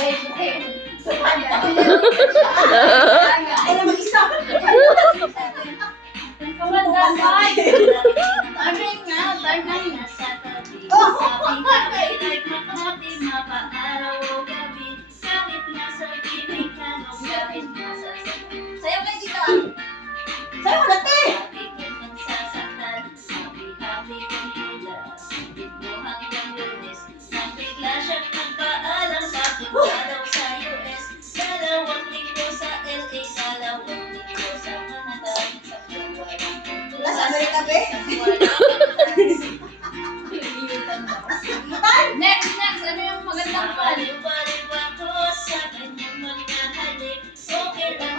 Ay, na mag-isa. Sayaw kayo dito. Sayaw na, te. Nasa Amerika, be? Next, ano yung magandang pan?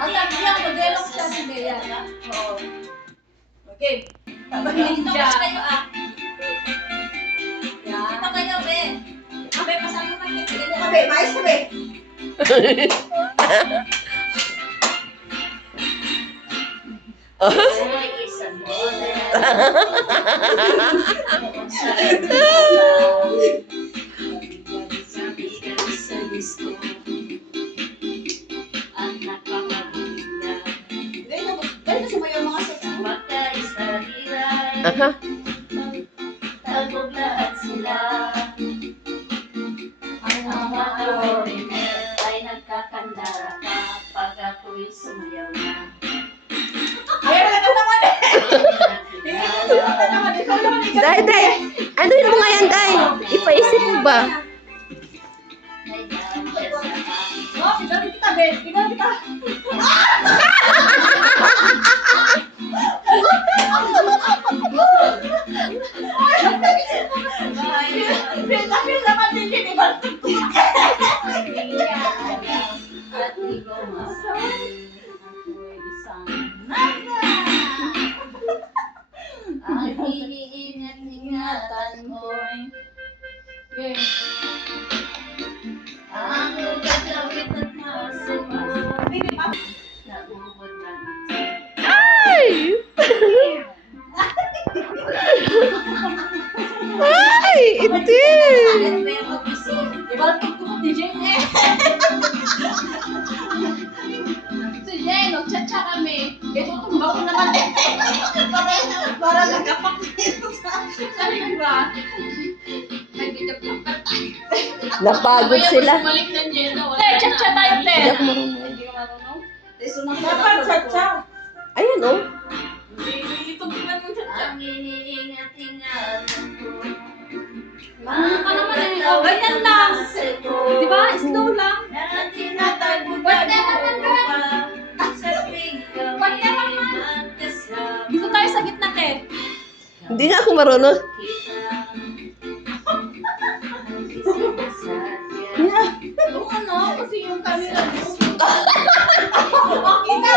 Ang sabi niya, modelo ko siya si Bea. Oo. Okay. Ninja. Ito kayo, be. Be, pasama ka kayo. Ito ka, be. Mais ka, be. Ganito sumayaw mga sexy. Aha. Ang mga foreigner ay nagkakanda kapag ako'y sumayaw na. Ay, wala ka naman, eh. Wala ka naman. Ikaw naman, ikaw. Day, day. Ano yun mo nga yan, day? Ipaisip mo ba? Oh, ikaw kita, be. Ikaw kita. Feel naman din din, iba. At ikaw masabi ako'y isang ang iniingat-ingatan ko'y ang gagawin at masusunod na ubod ng Ay! Ay! Itim! Iba lang tugtog ni Jane eh. Si Jane, nag-chat-chat kami. Ito tumbak ko naman eh. Para nagkapak dito sa... Sabi ko ba? Nag-video-vlog ka tayo. Napagod sila. Balik ng Jane. Te, chat-chat tayo, te. Hindi ako marunong. Hindi ka marunong? Dapat cha-cha. Ayan, oh. Tugtugan mo chat-chat. Ang iniingat-ingatan ko. Ano ka naman eh? Oh, ganyan lang. Di ba? Slow lang. Ba't na naman ka? Ba't na naman? Dito tayo sa gitna, te. Hindi nga ako marunong. Yung ano, kasi yung camera mo. Okay na.